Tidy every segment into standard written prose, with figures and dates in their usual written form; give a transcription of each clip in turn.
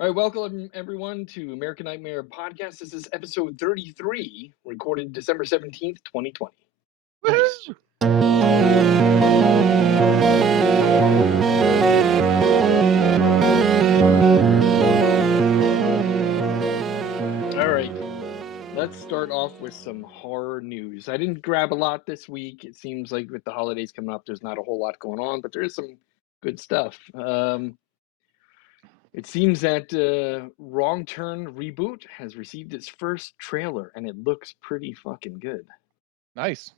All right, welcome everyone to American Nightmare Podcast. This is episode 33, recorded December 17th, 2020. Nice. All right, let's start off with some horror news. I didn't grab a lot this week. It seems like with the holidays coming up, there's not a whole lot going on, but there is some good stuff. It seems that Wrong Turn Reboot has received its first trailer, and it looks pretty fucking good. Nice.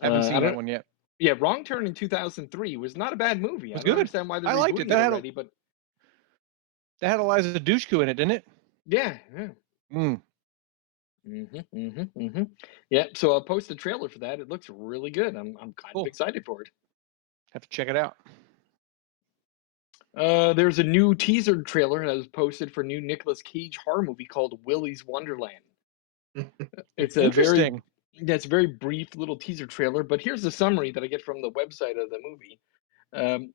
Haven't seen that one yet. Yeah, Wrong Turn in 2003 was not a bad movie. It was I don't good. understand why they're I liked rebooting it. it already, but That had Eliza Dushku in it, didn't it? yeah. Yeah, so I'll post a trailer for that. It looks really good. I'm kind of excited for it. Have to check it out. There's a new teaser trailer that was posted for a new Nicolas Cage horror movie called Willy's Wonderland. It's a very brief little teaser trailer, but here's the summary that I get from the website of the movie.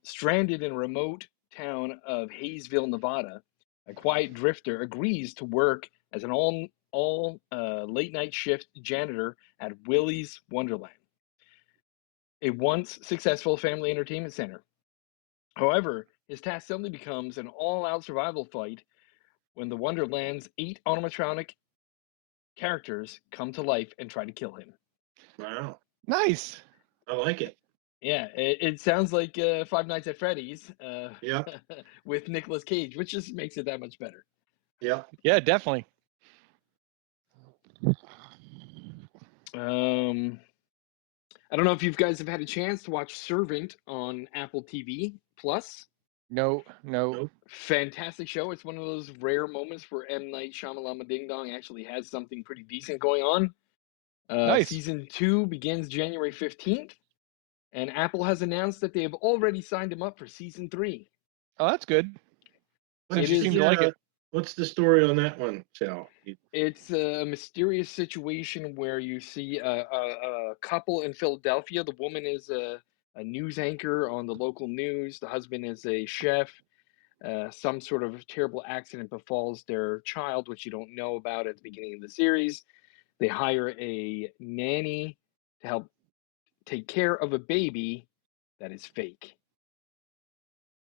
Stranded in a remote town of Hayesville, Nevada, a quiet drifter agrees to work as an all late night shift janitor at Willy's Wonderland, a once successful family entertainment center. However, his task suddenly becomes an all-out survival fight when the Wonderland's 8 animatronic characters come to life and try to kill him. Wow. Nice. I like it. Yeah, it sounds like Five Nights at Freddy's Yep. with Nicolas Cage, which just makes it that much better. Yep. Yeah, definitely. I don't know if you guys have had a chance to watch Servant on Apple TV Plus. No. Nope. Fantastic show. It's one of those rare moments where M. Night Shyamalan Ding Dong actually has something pretty decent going on. Nice. Season 2 begins January 15th, and Apple has announced that they have already signed him up for Season 3. Oh, that's good. What's You seem to like it. What's the story on that one, Sal? It's a mysterious situation where you see a couple in Philadelphia. The woman is a news anchor on the local news. The husband is a chef. Some sort of terrible accident befalls their child, which you don't know about at the beginning of the series. They hire a nanny to help take care of a baby that is fake.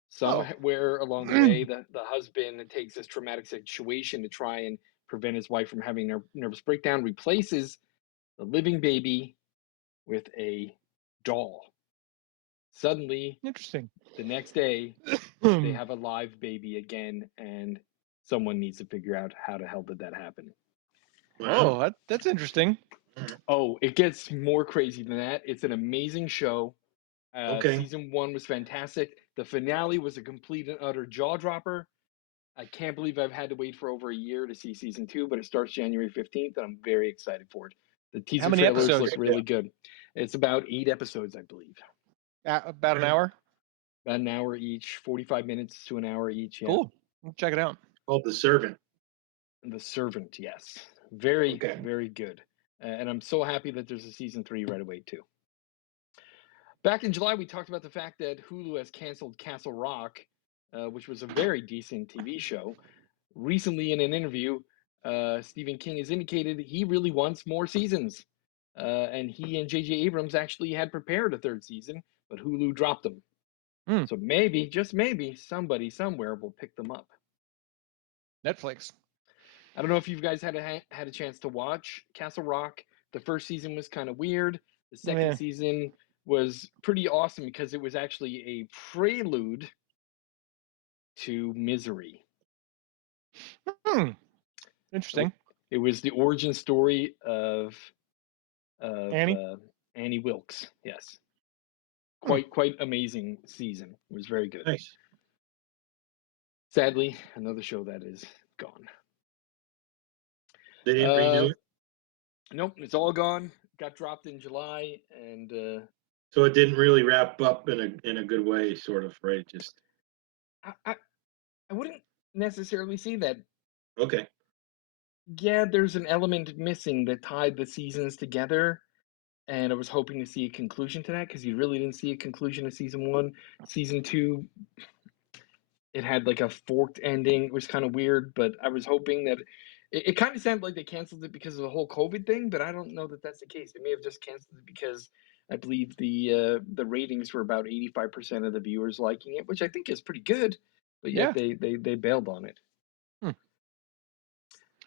Somewhere along the way, the husband takes this traumatic situation to try and prevent his wife from having a nervous breakdown, replaces the living baby with a doll. Suddenly, Interesting. the next day, they have a live baby again, and someone needs to figure out how the hell did that happen. Wow. Oh, that's interesting. Oh, it gets more crazy than that. It's an amazing show. Okay. Season 1 was fantastic. The finale was a complete and utter jaw dropper. I can't believe I've had to wait for over a year to see Season 2, but it starts January 15th, and I'm very excited for it. The teaser trailers look really good. It's about 8 episodes, I believe. About an hour? About an hour each, 45 minutes to an hour each. Yeah. Cool. Check it out. Called The Servant. The Servant, yes. Very good. And I'm so happy that there's a Season 3 right away, too. Back in July, we talked about the fact that Hulu has canceled Castle Rock, which was a very decent TV show. Recently, in an interview, Stephen King has indicated he really wants more seasons. And he and J.J. Abrams actually had prepared a 3rd season, but Hulu dropped them. So maybe, just maybe, somebody somewhere will pick them up. Netflix. I don't know if you guys had a chance to watch Castle Rock. The 1st season was kind of weird. The 2nd season was pretty awesome because it was actually a prelude to Misery. Interesting. It was the origin story of Annie Wilkes. Yes, quite amazing season. It was very good. Nice. Sadly, another show that is gone. They didn't renew it? Nope, it's all gone. Got dropped in July, and so it didn't really wrap up in a good way, sort of, right? Just I wouldn't necessarily see that. Okay. Yeah, there's an element missing that tied the seasons together, and I was hoping to see a conclusion to that because you really didn't see a conclusion to Season 1. Season 2, it had like a forked ending. It was kind of weird, but I was hoping that it kind of sounded like they canceled it because of the whole COVID thing, but I don't know that that's the case. They may have just canceled it because I believe the ratings were about 85% of the viewers liking it, which I think is pretty good, but yet Yeah. they bailed on it. Hmm.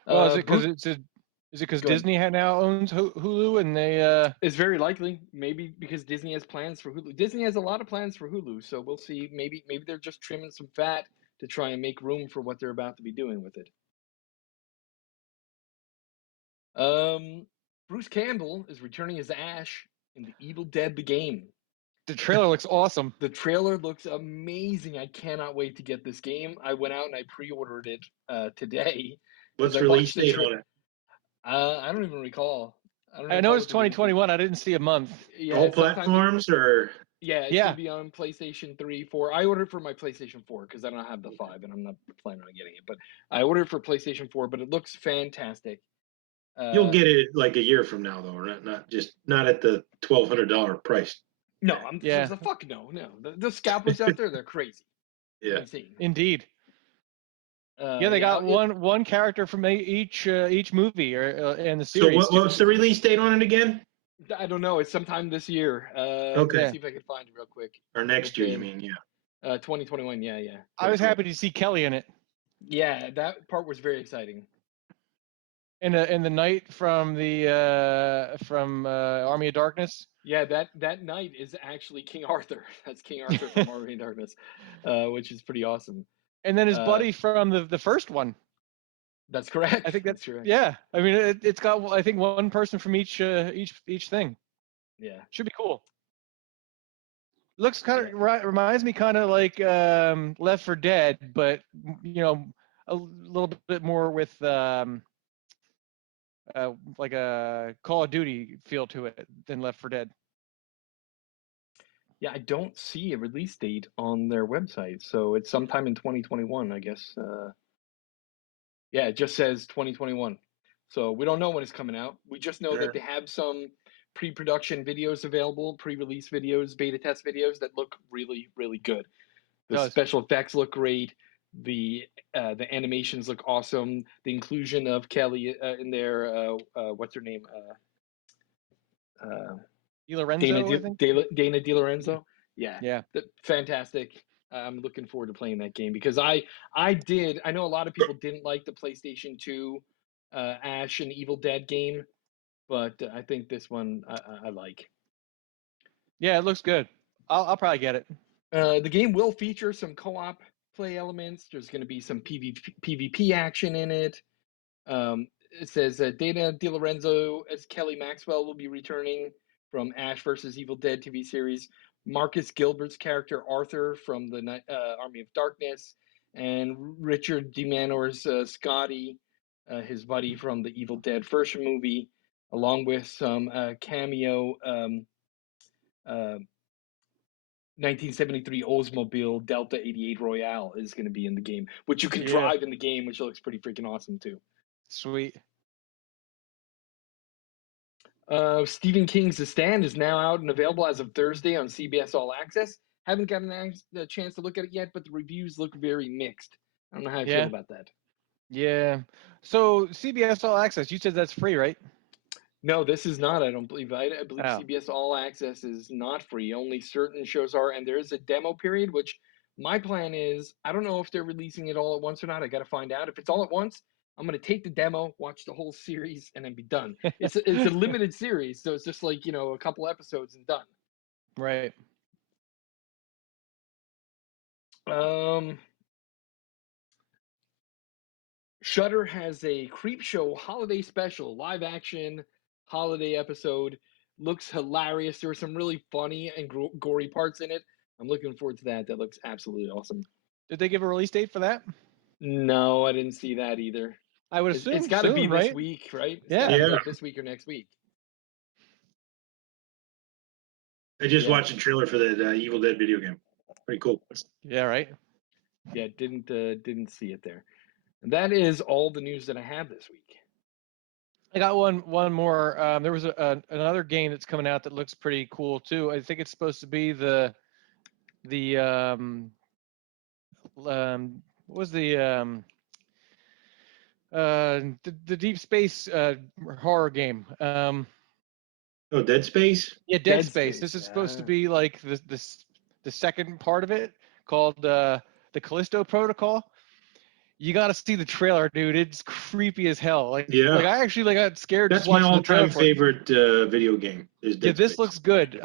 Well, is it because Bruce, go ahead. Disney now owns Hulu and they It's very likely, maybe because Disney has plans for Hulu. Disney has a lot of plans for Hulu, so we'll see. Maybe they're just trimming some fat to try and make room for what they're about to be doing with it. Bruce Campbell is returning as Ash in The Evil Dead the game. the trailer looks awesome. The trailer looks amazing. I cannot wait to get this game. I went out and I pre-ordered it today because What's I release watched the date on it? I don't even recall. I don't I know recall it's what the release date. 2021. I didn't see a month. Yeah, All sometime. platforms or? Yeah, it's Yeah. gonna be on PlayStation 3, 4. I ordered for my PlayStation 4 because I don't have the 5 and I'm not planning on getting it. But I ordered for PlayStation 4, but it looks fantastic. You'll get it like a year from now, though, or not at the $1,200 price. No, Yeah. fuck no. The scalpers out there, they're crazy. They're Yeah. insane. Indeed. Yeah, they got one character from each movie or in the series. So what's the release date on it again? I don't know. It's sometime this year. Okay. Let's see if I can find it real quick. Or next year, you mean? Yeah. 2021. Yeah. I was happy to see Kelly in it. Yeah, that part was very exciting. And the knight from Army of Darkness. Yeah, that knight is actually King Arthur. That's King Arthur from Army of Darkness, which is pretty awesome. And then his buddy from the first one. That's correct. I think that's correct. Yeah, I mean it's got I think one person from each thing. Yeah, should be cool. Looks kind of reminds me kind of like Left 4 Dead, but a little bit more with like a Call of Duty feel to it than Left 4 Dead. Yeah, I don't see a release date on their website, so it's sometime in 2021, I guess. Yeah, it just says 2021, so we don't know when it's coming out. We just know that they have some pre-production videos available, pre-release videos, beta test videos that look really, really good. The special effects look great. The animations look awesome. The inclusion of Kelly in there, what's her name? Dana DiLorenzo. Yeah. Fantastic. I'm looking forward to playing that game because I know a lot of people didn't like the PlayStation 2 Ash and Evil Dead game, but I think this one I like. Yeah, it looks good. I'll probably get it. The game will feature some co-op play elements. There's going to be some PvP action in it. It says Dana DiLorenzo as Kelly Maxwell will be returning from Ash vs. Evil Dead TV series. Marcus Gilbert's character Arthur from the Army of Darkness, and Richard DeManor's Scotty, his buddy from the Evil Dead first movie, along with some cameo 1973 Oldsmobile Delta 88 Royale is going to be in the game, which you can drive in the game, which looks pretty freaking awesome too. Sweet. Stephen King's The Stand is now out and available as of Thursday on CBS All Access. Haven't gotten a chance to look at it yet, but the reviews look very mixed. I don't know how I feel about that. Yeah. So CBS All Access, you said that's free, right? No, this is not. I don't believe. I believe CBS All Access is not free. Only certain shows are, and there is a demo period. Which my plan is, I don't know if they're releasing it all at once or not. I got to find out. If it's all at once, I'm going to take the demo, watch the whole series, and then be done. It's a limited series, so it's just like a couple episodes and done. Right. Shudder has a Creepshow holiday special, live action holiday episode. Looks hilarious. There were some really funny and gory parts in it. I'm looking forward to that. That looks absolutely awesome. Did they give a release date for that? No, I didn't see that either. I would assume it's got to be this week, right? Yeah. This week or next week. I just watched a trailer for the Evil Dead video game. Pretty cool. Yeah, right. Yeah, didn't see it there. And that is all the news that I have this week. I got one more. There was another game that's coming out that looks pretty cool too. I think it's supposed to be the what was the deep space horror game? Oh, Dead Space. Yeah, Dead Dead Space. Space. This is supposed to be like the second part of it, called the Callisto Protocol. You got to see the trailer, dude. It's creepy as hell. Like Yeah, I actually got scared just that's my watching the trailer all-time for it. favorite video game. Is Yeah, Dead this Space. looks good.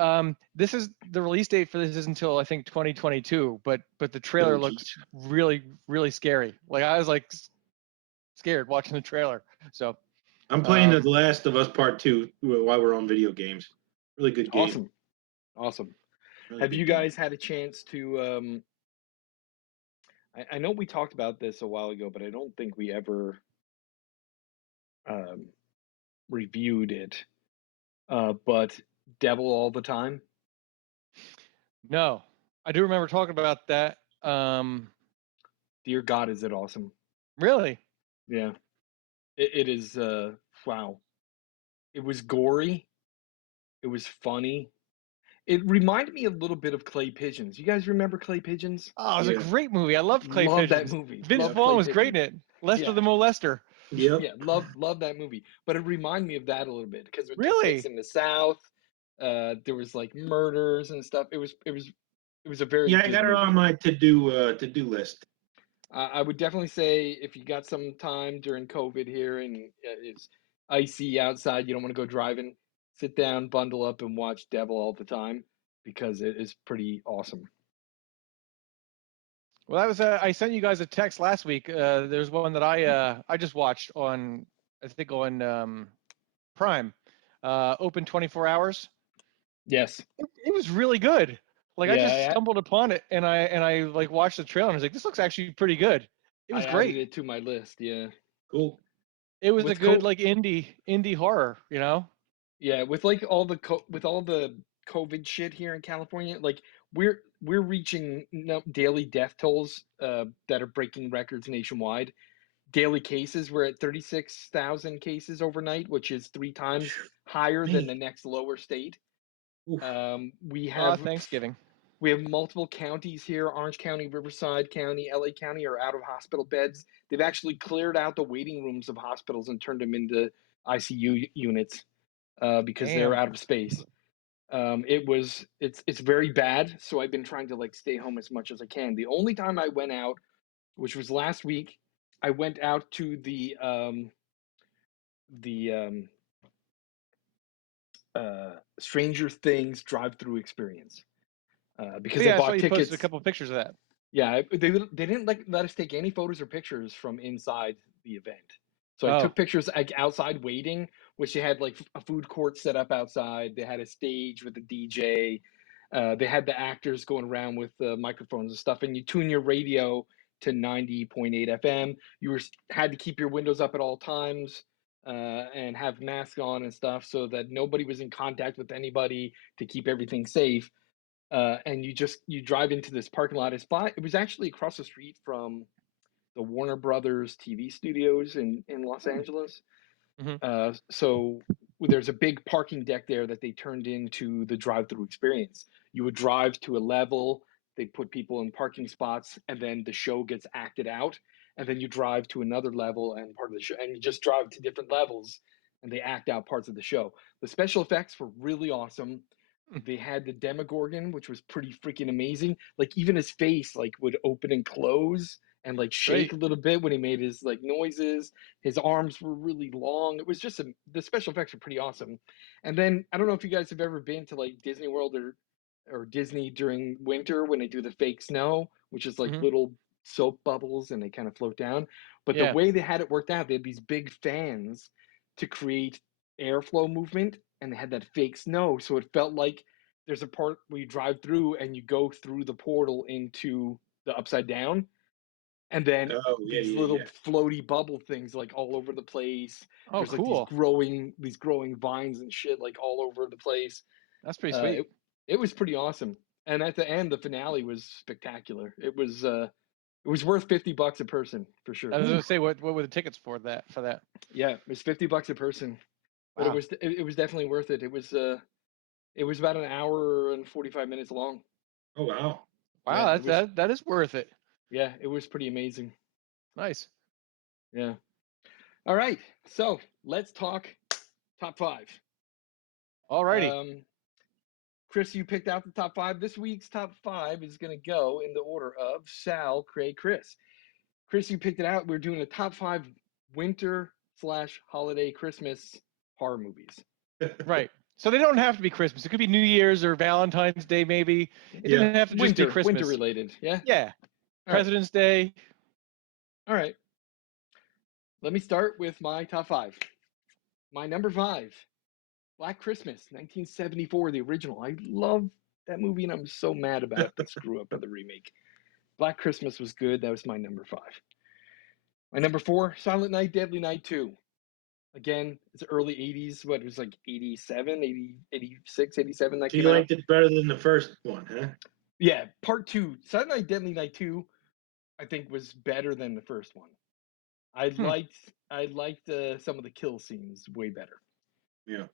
This is the release date for this is until I think 2022, but the trailer Oh, looks geez. really scary. Like I was like scared watching the trailer. So I'm playing The Last of Us Part 2 while we're on video games. Really good game. Awesome. Awesome. Really Have good you game. guys had a chance to I know we talked about this a while ago, but I don't think we ever um reviewed it. But Devil All the Time. no, I do remember talking about that. Dear God, is it awesome? Really? Yeah. It is wow. It was gory. It was funny. It reminded me a little bit of Clay Pigeons. You guys remember Clay Pigeons? Oh, it was a Yeah. great movie. I loved Clay Love that Pigeons. movie. Vince Love Vaughn Clay was great Pigeons. in it. Lester Yeah. the Molester. Yep. Yeah, love that movie. But it reminded me of that a little bit because it took place Really? in the South. There was like murders and stuff. It was a very Yeah, I good got it on movie. my to do list. I would definitely say if you got some time during COVID here and it's icy outside, you don't want to go driving, sit down, bundle up, and watch Devil All the Time because it is pretty awesome. Well, that was I sent you guys a text last week. There's one that I just watched on, I think on Prime, open 24 hours. Yes. It was really good. Like I just Yeah, stumbled upon it and I like watched the trailer and I was like, this looks actually pretty good. It was I added great. it to my list. Yeah. Cool. It was a With good co like indie horror, you know? Yeah, with like all the with all the COVID shit here in California, like we're reaching daily death tolls that are breaking records nationwide. Daily cases, we're at 36,000 cases overnight, which is 3 times higher than Man. the next lower state. Oof. We have Thanksgiving. multiple counties here: Orange County, Riverside County, LA County are out of hospital beds. They've actually cleared out the waiting rooms of hospitals and turned them into ICU units because they're Damn. out of space. It's very bad. So I've been trying to like stay home as much as I can. The only time I went out, which was last week, I went out to the Stranger Things drive-through experience Oh, because I yeah, I saw bought you posted a tickets. couple of pictures of that. Yeah, they didn't let us take any photos or pictures from inside the event. So I Oh, took pictures like outside waiting, which they had like a food court set up outside. They had a stage with a DJ. They had the actors going around with the microphones and stuff, and you tune your radio to 90.8 FM. You had to keep your windows up at all times and have masks on and stuff so that nobody was in contact with anybody to keep everything safe. And you drive into this parking lot. It was actually across the street from the Warner Brothers TV studios in Los hmm. Angeles. Hmm. So there's a big parking deck there that they turned into the drive-through experience. You would drive to a level, they put people in parking spots, and then the show gets acted out. And then you drive to another level and part of the show, and you just drive to different levels, and they act out parts of the show. The special effects were really awesome. They had the Demogorgon, which was pretty freaking amazing. Like even his face like would open and close and like shake Great. a little bit when he made his like noises. His arms were really long. It was just the special effects were pretty awesome. And then I don't know if you guys have ever been to like Disney World or Disney during winter when they do the fake snow, which is like Hmm. little soap bubbles and they kind of float down. But the Yeah. way they had it worked out, they had these big fans to create airflow movement and they had that fake snow. So it felt like there's a part where you drive through and you go through the portal into the upside down and then Oh, yeah, these yeah, little yeah. floaty bubble things like all over the place. Oh, There's like these cool. growing vines and shit like all over the place. That's pretty uh sweet. it, it was pretty awesome. And at the end the finale was spectacular. It was worth $50 a person for I sure. was gonna say, what were the tickets for that? Yeah, it was $50 a person, but Wow. it was definitely worth it. It was about an hour and 45 minutes long. Oh, wow. Yeah, Wow, it was that is worth it. Yeah, it was pretty amazing. Nice. Yeah. All right. So let's talk top 5. Alrighty. Chris, you picked out the top 5. This week's top 5 is going to go in the order of Sal, Craig, Chris. Chris, you picked it out. We're doing a top 5 winter/holiday Christmas horror movies. Right. So they don't have to be Christmas. It could be New Year's or Valentine's Day, maybe. It doesn't have to just be Christmas. Winter related. Yeah. Yeah. All President's Day. All right. Let me start with my top 5. My number 5, Black Christmas, 1974, the original. I love that movie, and I'm so mad about the screw up of the remake. Black Christmas was good. That was my number 5. My number 4, Silent Night, Deadly Night 2. Again, it's early 80s. What, it was like 87, 80, 86, 87 that came out. You liked it better than the first one, huh? Yeah, part 2. Silent Night, Deadly Night 2, I think was better than the first one. I liked some of the kill scenes way better. Yeah.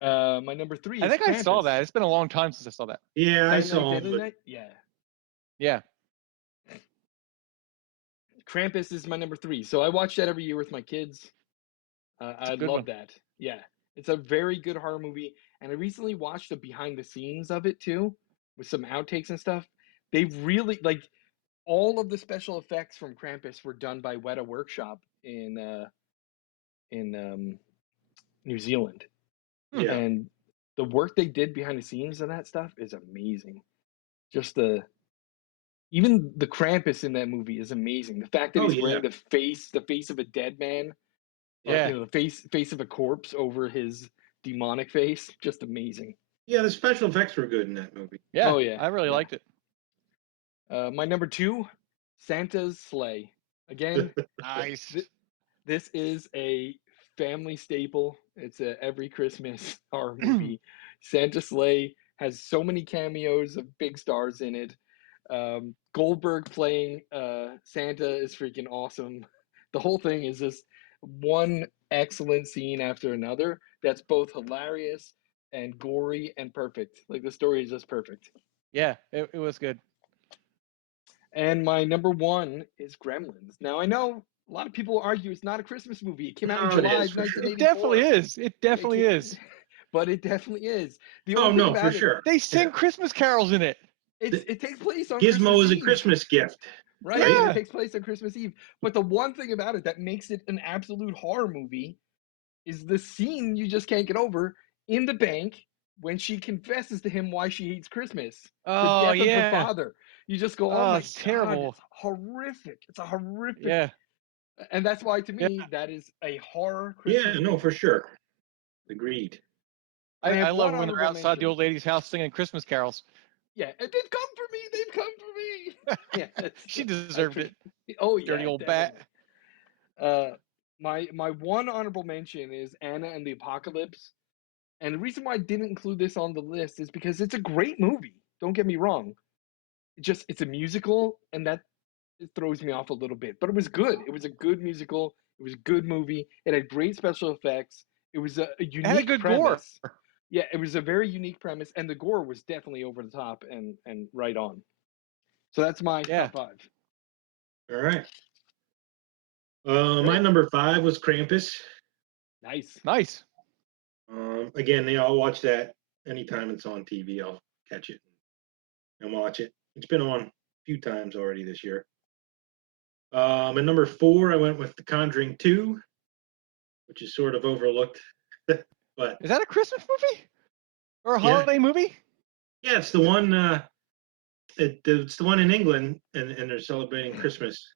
My number 3 is I think Krampus. I saw that. It's been a long time since I saw that. Yeah, I Silent saw Night, him, Deadly but Night? Yeah. Yeah. Krampus is my number 3. So I watch that every year with my kids. I good love one. that. Yeah. It's a very good horror movie. And I recently watched the behind the scenes of it too, with some outtakes and stuff. They really, like, all of the special effects from Krampus were done by Weta Workshop in New Zealand. yeah. And the work they did behind the scenes of that stuff is amazing. Just even the Krampus in that movie is amazing. The fact that Oh, he's yeah. wearing the face of a dead man, Yeah. you know, the face of a corpse over his demonic face, just amazing. Yeah, the special effects were good in that movie. Yeah. Oh, yeah, I really yeah. liked it. My number 2, Santa's Sleigh. Again, Nice. this is a family staple. It's a every Christmas horror movie. Santa's Sleigh has so many cameos of big stars in it. Goldberg playing Santa is freaking awesome. The whole thing is just one excellent scene after another that's both hilarious and gory and perfect. Like, the story is just perfect. Yeah, it was good. And my number 1 is Gremlins. Now, I know a lot of people argue it's not a Christmas movie. It came out in No, it July is, of for sure. 1984. It definitely is. It definitely is. But it definitely is. The Oh, only thing no, about for it, sure. They sing Christmas carols in it. it takes place on Gizmo Christmas is a Eve. Christmas gift. Right, Right? and Yeah. it takes place on Christmas Eve. But the one thing about it that makes it an absolute horror movie is the scene you just can't get over in the bank when she confesses to him why she hates Christmas, the Oh, death of her yeah. father. You just go, oh Oh, my it's God, terrible. it's horrific. It's a horrific. Yeah. And that's why, to me, Yeah. that is a horror Yeah, Christmas no, movie. for sure. Agreed. And I I have love one when they're honorable outside the mention. old lady's house singing Christmas carols. Yeah, and they've come for me. They've come for me. Yeah, She deserved it. Oh yeah, Dirty old definitely. bat. My one honorable mention is Anna and the Apocalypse, and the reason why I didn't include this on the list is because it's a great movie. Don't get me wrong. It's a musical, and that it throws me off a little bit. But it was good. It was a good musical. It was a good movie. It had great special effects. It was a It had a unique good premise. gore. Yeah, it was a very unique premise, and the gore was definitely over the top and right on. So that's my Yeah. top 5. All right. My number 5 was Krampus. Nice. Nice. Again, they all watch that anytime it's on TV. I'll catch it and watch it. It's been on a few times already this year. At number 4, I went with The Conjuring 2, which is sort of overlooked. But Is that a Christmas movie? Or a Yeah. holiday movie? yeah, it's the one. It's the one in England, and they're celebrating Christmas.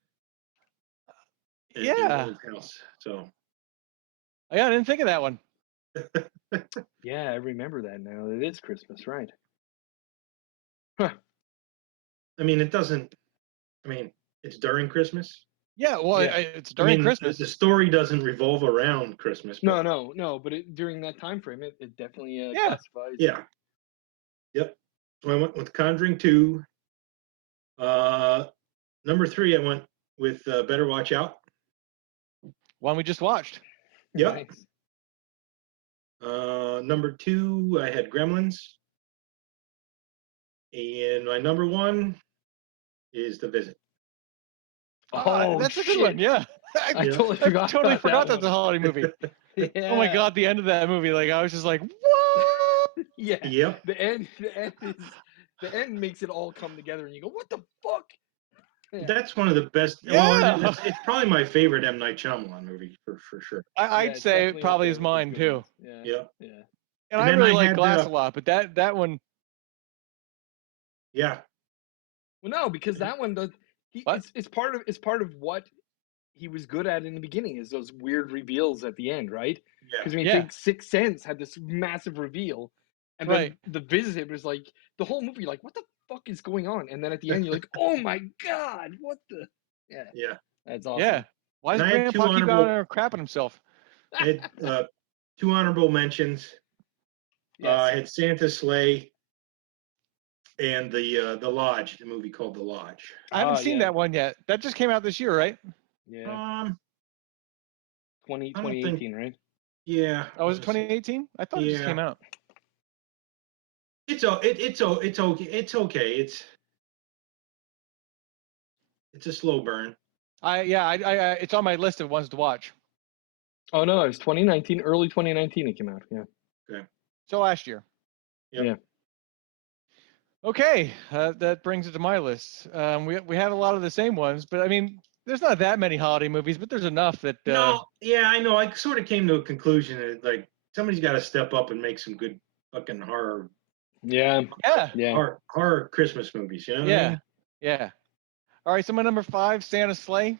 In Yeah. Will's house. So Yeah, I didn't think of that one. Yeah, I remember that now. It is Christmas, right? Huh. I mean, it doesn't. I mean, it's during Christmas. Yeah, well, Yeah. it's during Christmas. The story doesn't revolve around Christmas. No, but no. But during that time frame, it definitely Yeah. classifies. Yeah. Yep. So I went with Conjuring 2. Number 3, I went with Better Watch Out. One we just watched. Yep. Nice. Number 2, I had Gremlins. And my number 1 is The Visit. Oh, that's a good shit. one. Yeah. I Yeah. totally I forgot totally about forgot that that's a holiday movie. one. Oh my God, the end of that movie, like I was just like, what? Yeah. Yep. The end makes it all come together, and you go, "What the fuck?" Yeah. That's one of the best. Well, Yeah. it's probably my favorite M. Night Shyamalan movie for sure. I'd it's say it definitely probably up is there with the mine good too. ones. Yeah. Yep. Yeah. And And I then really I like had Glass a lot, but that one, yeah. Well, no, because that one does. what? It's part of what he was good at in the beginning is those weird reveals at the end, right? Yeah. Because I mean, Yeah. think Sixth Sense had this massive reveal, and Right. then The Visit was like the whole movie, like, what the fuck is going on? And then at the end, you're like, oh my god, what the? Yeah, Yeah. that's awesome. Yeah. Why And does I had Grandpa keep out there crapping himself? I had two honorable mentions. I Yes. had Santa's Sleigh and the Lodge, the movie called The Lodge. I haven't seen Yeah. that one yet. That just came out this year, right? Yeah. I don't think. 2018, right? Yeah. Oh, was it let's see. 2018? I thought it just came Yeah. out. It's okay. It's okay. It's a slow burn. I it's on my list of ones to watch. Oh no, it was 2019, early 2019 it came out. Yeah. Okay. So last year. Yep. Yeah. Okay, that brings it to my list. We have a lot of the same ones, but I mean, there's not that many holiday movies, but there's enough that. No, yeah, I know. I sort of came to a conclusion that like somebody's got to step up and make some good fucking horror Yeah. Yeah. Yeah. horror Christmas movies. You know what I Yeah. mean? Yeah. All right, so my number 5, Santa's Sleigh.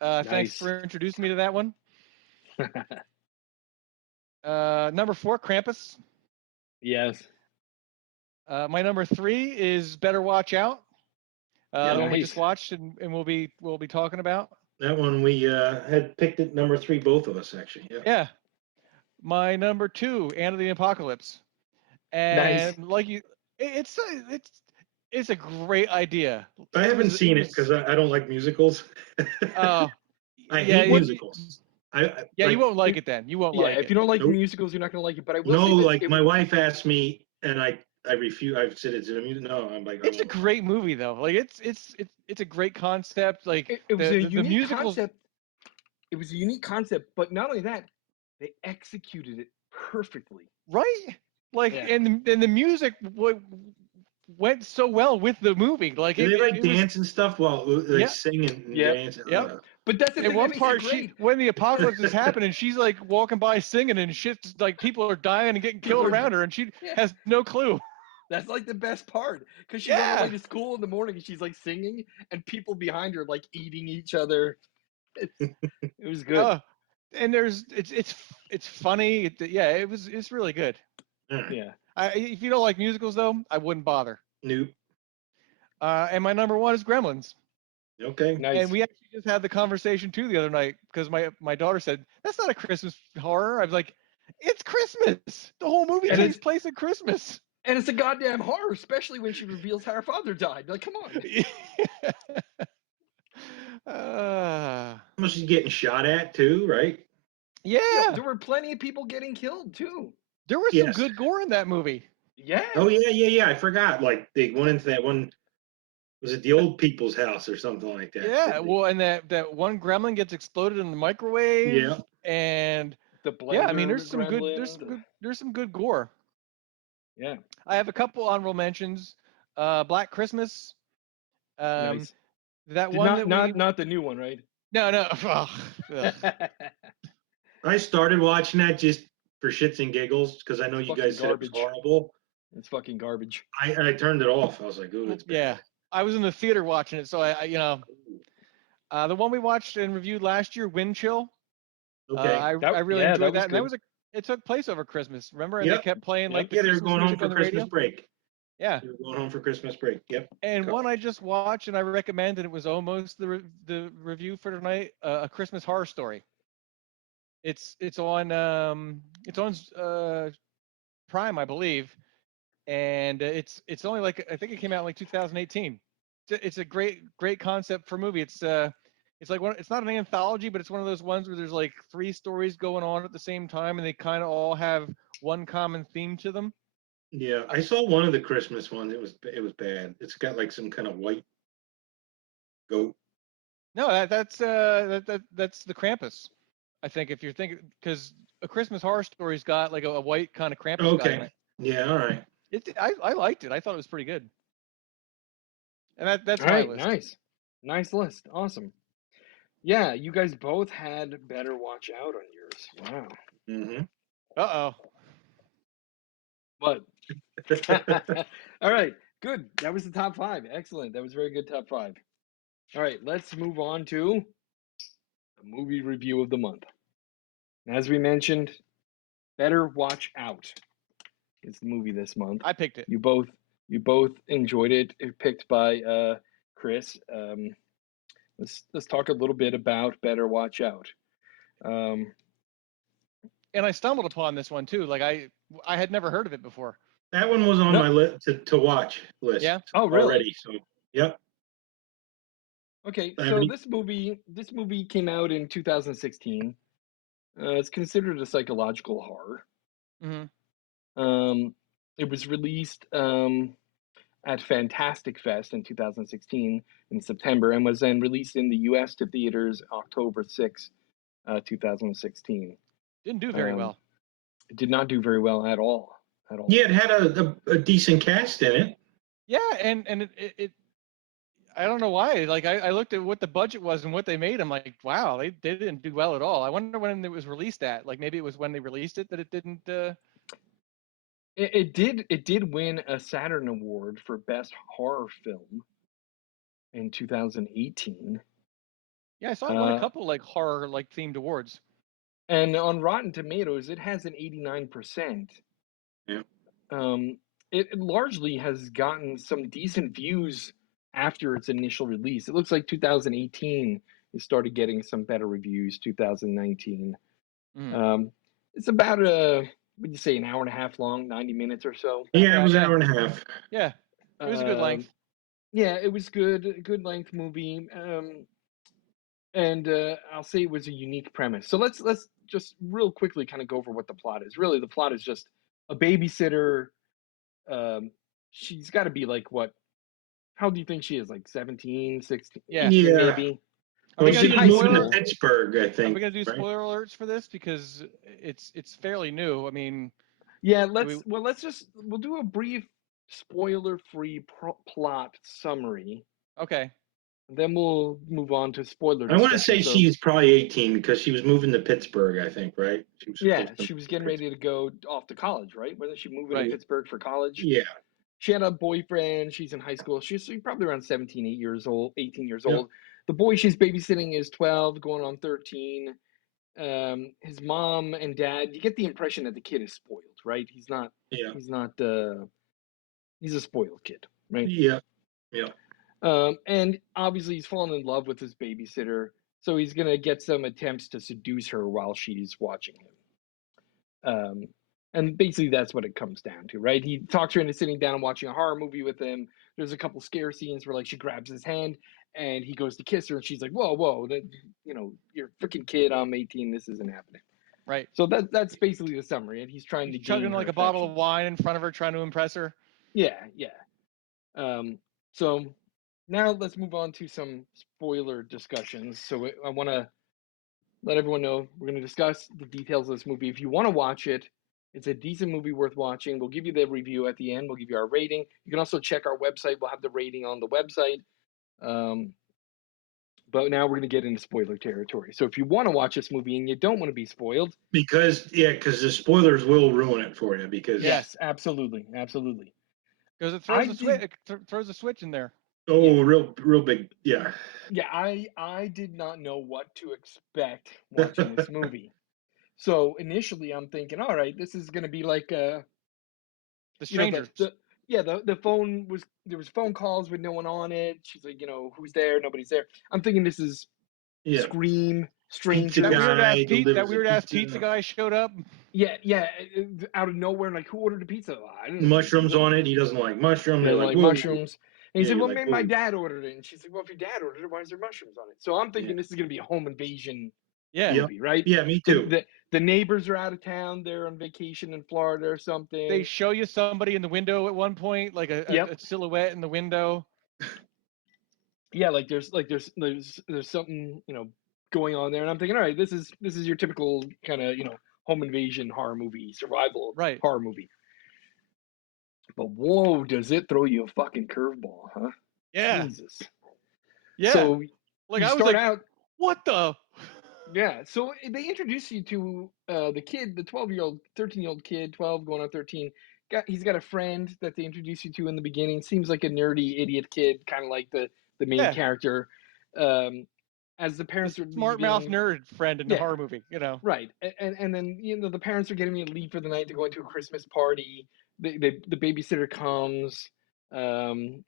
Thanks Nice. for introducing me to that one. Number 4, Krampus. Yes. My number 3 is Better Watch Out. Yeah, The one we nice. just watched and we'll be talking about. That one we had picked at number 3, both of us actually. Yeah. Yeah. My number 2, Ant of the Apocalypse. Nice. And like it's a great idea. I haven't seen it because I don't like musicals. Oh, I yeah, hate musicals. Yeah, like, you won't like it then. You won't Yeah, like if it. you don't like Nope. musicals, you're not gonna like it. But I will No, say this: like my wife asked me, and I refuse. I've said it's a music. No, I'm like, It's a great movie though. Like it's a great concept. Like it was a the unique musicals. concept. It was a unique concept, but not only that, they executed it perfectly. Right? Like Yeah. and the music went so well with the movie. Like do they like it dance and stuff while they Yeah. sing and Yep. dance? Yep. But that's the At thing. one That makes it part, great. when the apocalypse is happening, she's like walking by singing and shit. Like people are dying and getting killed around her, and she Yeah. has no clue. That's like the best part because she's on Yeah. her way to school in the morning and she's like singing, and people behind her like eating each other. It was good. And it's funny. It's really good. Yeah. If you don't like musicals though, I wouldn't bother. Nope. And my number 1 is Gremlins. Okay. Nice. And we actually just had the conversation too the other night because my daughter said that's not a Christmas horror. I was like, it's Christmas. The whole movie And takes place at Christmas. And it's a goddamn horror, especially when she reveals how her father died. Like, come on. Well, she's getting shot at too, right? Yeah. There were plenty of people getting killed too. There was some Yes. good gore in that movie. Yeah. Oh yeah. I forgot. Like they went into that one. Was it the old people's house or something like that? Yeah. Well, and that one gremlin gets exploded in the microwave. Yeah. And The blender. yeah, I mean, there's some good gore. Yeah. I have a couple honorable mentions. Black Christmas. Nice. That one not the new one, right? No. Ugh. I started watching that just for shits and giggles because I know It's you fucking guys said it was garbage. horrible. It's fucking garbage. I turned it off. I was like, "Ooh, it's bad." Yeah, I was in the theater watching it, so the one we watched and reviewed last year, Wind Chill. Okay. I really enjoyed that, and good. it took place over Christmas. Remember, and Yep. they kept playing like the Yeah, they were Christmas going home music for on the Christmas radio. break. Yeah, They were going home for Christmas break. Yep. and one I just watched and I recommend, and it was almost the review for tonight. A Christmas Horror Story. It's on Prime, I believe, and it's only like I think it came out in like 2018. It's a great concept for a movie. It's like it's not an anthology, but it's one of those ones where there's like 3 stories going on at the same time, and they kind of all have one common theme to them. Yeah, I saw one of the Christmas ones. It was bad. It's got like some kind of white goat No, that's that's the Krampus. I think if you're thinking, because A Christmas Horror Story's got like a white kind of Krampus guy in Okay. it. Yeah. All right. I liked it. I thought it was pretty good. And that's All my right, list. nice list, awesome. Yeah, you guys both had Better Watch Out on yours. Wow. Mm-hmm. Uh-oh. But all right, good. That was the top 5. Excellent. That was very good top 5. All right, let's move on to the movie review of the month. As we mentioned, Better Watch Out is the movie this month. I picked it. You both enjoyed it. Picked by Chris. Let's talk a little bit about Better Watch Out. And I stumbled upon this one too. Like I had never heard of it before. That one was on No. my list to watch list. Yeah. Oh, really? Already. So, yep. Okay, I so haven't- this movie came out in 2016. It's considered a psychological horror. Mm-hmm. It was released at Fantastic Fest in 2016 in September, and was then released in the U.S. to theaters October 6, 2016. Didn't do very well. It did not do very well at all. At all. Yeah, it had a decent cast in it. Yeah, and it I don't know why. Like I looked at what the budget was and what they made. I'm like, wow, they didn't do well at all. I wonder when it was released at. Like maybe it was when they released it that it didn't. It did win a Saturn Award for Best Horror Film in 2018. Yeah, I saw it won a couple like horror like themed awards. And on Rotten Tomatoes, it has an 89%. Yeah. It largely has gotten some decent views after its initial release. It looks like 2018 it started getting some better reviews. 2019. It's about what do you say, an hour and a half long, 90 minutes or so. Yeah, it was an hour and a half. Yeah, it was a good length. Yeah, it was good length movie. And I'll say it was a unique premise. So let's just real quickly kind of go over what the plot is. Really, the plot is just a babysitter. She's got to be like what? How do you think she is? Like 17, 16? Yeah. Maybe. Well, she was high moving school. to Pittsburgh, I think. Are we gonna do right? spoiler alerts for this because it's fairly new? I mean. Yeah, we'll do a brief spoiler-free plot summary. Okay. And then we'll move on to spoiler. I want to say discussion. she's probably 18 because she was moving to Pittsburgh, I think, right? She was getting ready to go off to college, right? Wasn't she moving to Pittsburgh for college? Yeah. She had a boyfriend. She's in high school. She's probably around 18 years old. The boy she's babysitting is 12, going on 13. His mom and dad, you get the impression that the kid is spoiled, right? He's not. Yeah. He's a spoiled kid, right? Yeah. Yeah. And obviously he's fallen in love with his babysitter, so he's gonna get some attempts to seduce her while she's watching him. And basically that's what it comes down to, right? He talks her into sitting down and watching a horror movie with him. There's a couple scare scenes where like she grabs his hand and he goes to kiss her and she's like, whoa, that, you're a freaking kid, I'm 18, this isn't happening. Right. So that's basically the summary, and he's trying to chugging like a bottle of wine in front of her, trying to impress her. Yeah. So now let's move on to some spoiler discussions. So I want to let everyone know we're going to discuss the details of this movie. If you want to watch it, it's a decent movie worth watching. We'll give you the review at the end. We'll give you our rating. You can also check our website. We'll have the rating on the website. But now we're going to get into spoiler territory. So if you want to watch this movie and you don't want to be spoiled. Because the spoilers will ruin it for you. Yes, absolutely. Because it throws a switch in there. Oh, real big. Yeah. Yeah, I did not know what to expect watching this movie. So initially I'm thinking, all right, this is going to be like The Strangers. The phone there was phone calls with no one on it. She's like, who's there? Nobody's there. I'm thinking this is Scream, Stranger. That weird ass pizza guy showed up. Yeah, out of nowhere, like, who ordered the pizza? Mushrooms on it. He doesn't like mushrooms. They're like mushrooms. And he said, well, like, maybe my dad ordered it. And she's like, well, if your dad ordered it, why is there mushrooms on it? So I'm thinking this is going to be a home invasion movie, right? Yeah, me too. The neighbors are out of town. They're on vacation in Florida or something. They show you somebody in the window at one point, like a silhouette in the window. Yeah, like there's something, going on there, and I'm thinking, all right, this is your typical kind of, home invasion horror movie, survival Right. horror movie. But whoa, does it throw you a fucking curveball, huh? Yeah. Jesus. Yeah. So Like you I was start like, out, what the? yeah. So they introduce you to the kid, the 12-year-old, 13-year-old kid, 12 going on 13. He's got a friend that they introduce you to in the beginning. Seems like a nerdy idiot kid, kind of like the main Yeah. character. Um, as the The parents are smart mouth leaving, nerd friend in the yeah, horror movie, right. And then the parents are getting me to leave for the night to go into a Christmas party. The babysitter comes. Um,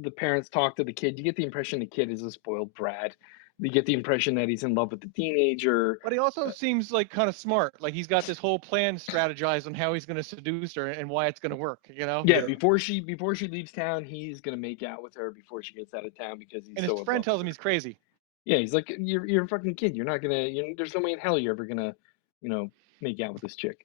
the parents talk to the kid. You get the impression the kid is a spoiled brat. You get the impression that he's in love with the teenager. But he also seems like kind of smart. Like he's got this whole plan strategized on how he's going to seduce her and why it's going to work. Yeah, Yeah. before she leaves town, he's gonna make out with her before she gets out of town because he's And his so in friend love with tells him her. he's crazy. Yeah, he's like, you're a fucking kid. You're not gonna. There's no way in hell you're ever gonna, you know, make out with this chick.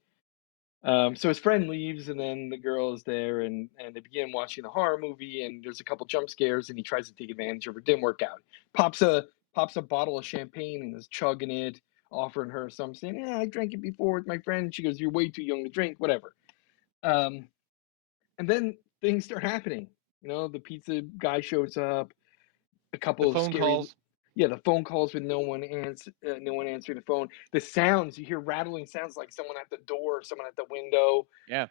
So his friend leaves, and then the girl is there, and they begin watching the horror movie. And there's a couple jump scares, and he tries to take advantage of her. Didn't work out. Pops a bottle of champagne and is chugging it, offering her some, saying, "Yeah, I drank it before with my friend." She goes, "You're way too young to drink, whatever." Um, and then things start happening. The pizza guy shows up. A The couple of phone scary, calls. yeah, the phone calls with no one answering the phone. The sounds you hear, rattling sounds like someone at the door, someone at the window, Yeah.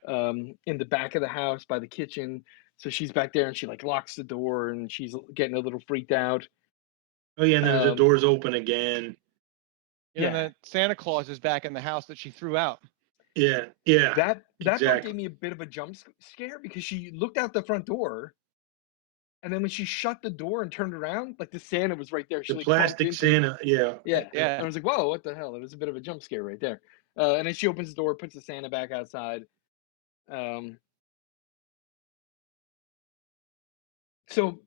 in the back of the house by the kitchen. So she's back there and she like locks the door and she's getting a little freaked out. Oh yeah, and then the Um, doors open again. And then yeah, the Santa Claus is back in the house that she threw out. Yeah, yeah, that part gave exactly. me a bit of a jump scare because she looked out the front door. And then when she shut the door and turned around, like the Santa was right there. She The like bumped plastic into him. Santa. Yeah, Yeah. yeah. Yeah. And I was like, whoa, what the hell? It was a bit of a jump scare right there. And then she opens the door, puts the Santa back outside. Um, so,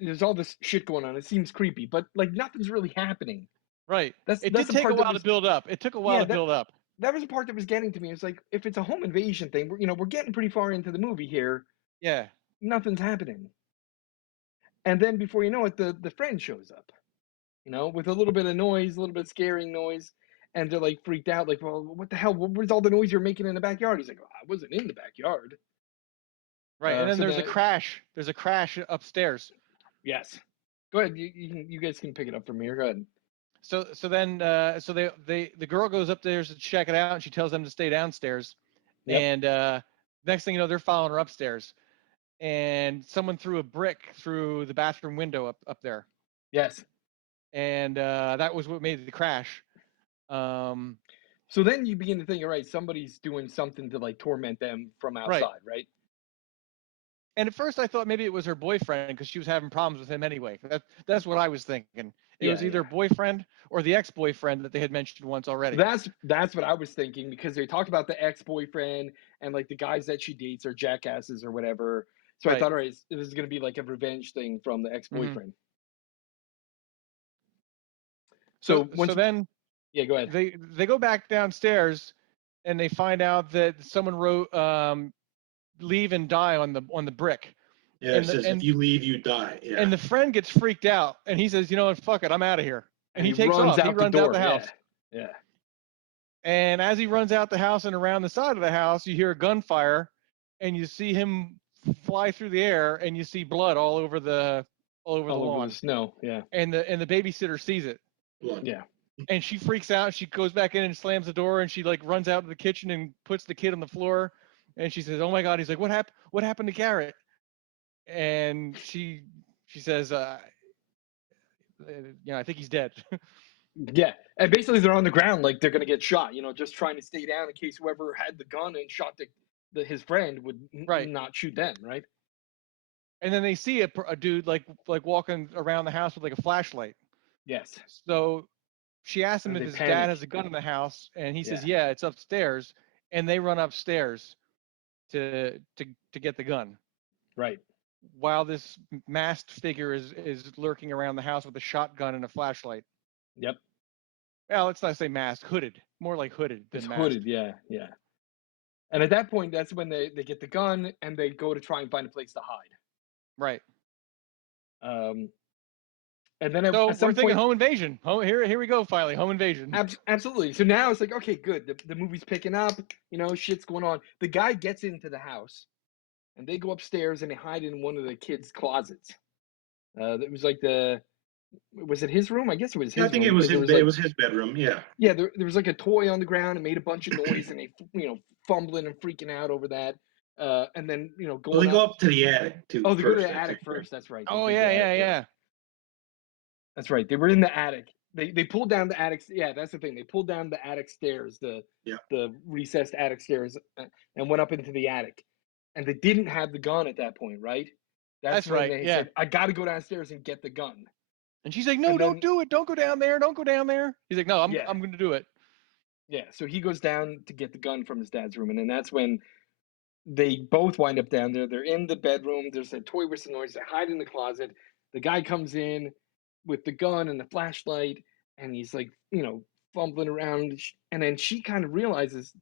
there's all this shit going on. It seems creepy, but like nothing's really happening. Right. It That's did the take a part that while to was, build up. It took a while yeah, to build up. that was the part that was getting to me. It's like, if it's a home invasion thing, we're getting pretty far into the movie here. Yeah. Nothing's happening. And then before you know it, the friend shows up. With a little bit of noise, a little bit of scaring noise. And they're like freaked out, like, well, what the hell? What was all the noise you're making in the backyard? He's like, oh, I wasn't in the backyard. Right. And then So there's a then, crash. There's a crash upstairs. yes, go ahead. You guys can pick it up from here. Go ahead. So the girl goes upstairs to check it out, and she tells them to stay downstairs. Yep. And next thing you know, they're following her upstairs, and someone threw a brick through the bathroom window up there, Yes. and that was what made the crash. Um, So then you begin to think, all right, somebody's doing something to like torment them from right. outside, right? And at first, I thought maybe it was her boyfriend because she was having problems with him anyway. That's what I was thinking. It was Yeah, either yeah. boyfriend or the ex-boyfriend that they had mentioned once already. That's what I was thinking because they talked about the ex-boyfriend and like the guys that she dates are jackasses or whatever. So I Right. thought, all right, this is going to be like a revenge thing from the hmm ex-boyfriend. So So so once, then yeah, go ahead. they go back downstairs and they find out that someone wrote leave and die on the brick. Yeah, it And the says if you leave, you die. Yeah. and the friend gets freaked out and he says, "You know what? Fuck it. I'm out of here." And And he he takes runs off. He out the runs out door. the Yeah, house. yeah. And as he runs out the house and around the side of the house, you hear gunfire and you see him fly through the air and you see blood all over the All over the lawn. snow. Yeah, And the babysitter sees it. Blood. yeah. And she freaks out. She goes back in and slams the door and she like runs out to the kitchen and puts the kid on the floor. And she says, "Oh my God." He's like, What happened to Garrett?" And she says, I think he's dead." Yeah, and basically they're on the ground like they're gonna get shot. Just trying to stay down in case whoever had the gun and shot his friend would Right. not shoot them. Right. And then they see a dude like walking around the house with like a flashlight. Yes. So she asks him And if they his dad panic. has a gun in the house, and he says, Yeah. "Yeah, it's upstairs." And they run upstairs to get the gun, Right. while this masked figure is lurking around the house with a shotgun and a flashlight. Yep. Well, let's not say masked, hooded, more like hooded It's than hooded. masked. Yeah. Yeah. And at that point, that's when they get the gun and they go to try and find a place to hide. Right. Um, And then So at some we're thinking point, home invasion. Here we go. Finally, home invasion. absolutely. So now it's like, okay, good. The movie's picking up. Shit's going on. The guy gets into the house, and they go upstairs and they hide in one of the kids' closets. It was like was it his room? I guess it was Yeah, I his think room it was because there his. was It like, was his bedroom. Yeah. yeah, there was like a toy on the ground and made a bunch of noise, and they, fumbling and freaking out over that. And then Well, going they go up. up to the attic too Oh, they go to first, the I think. attic first. That's right. They Oh did the yeah, attic yeah, first. yeah. That's right. They were in the attic. They pulled down the attic. Yeah, that's the thing. They pulled down the attic stairs, Yeah. the recessed attic stairs, and went up into the attic. And they didn't have the gun at that point, right? That's That's when right. they Yeah. said, "I got to go downstairs and get the gun." And she's like, no, And don't then, do it. Don't go down there. Don't go down there. He's like, no, I'm yeah, going to do it. yeah. So he goes down to get the gun from his dad's room, and then that's when they both wind up down there. They're in the bedroom. There's a toy whistle noise. They hide in the closet. The guy comes in with the gun and the flashlight, and he's like, fumbling around. And then she kind of realizes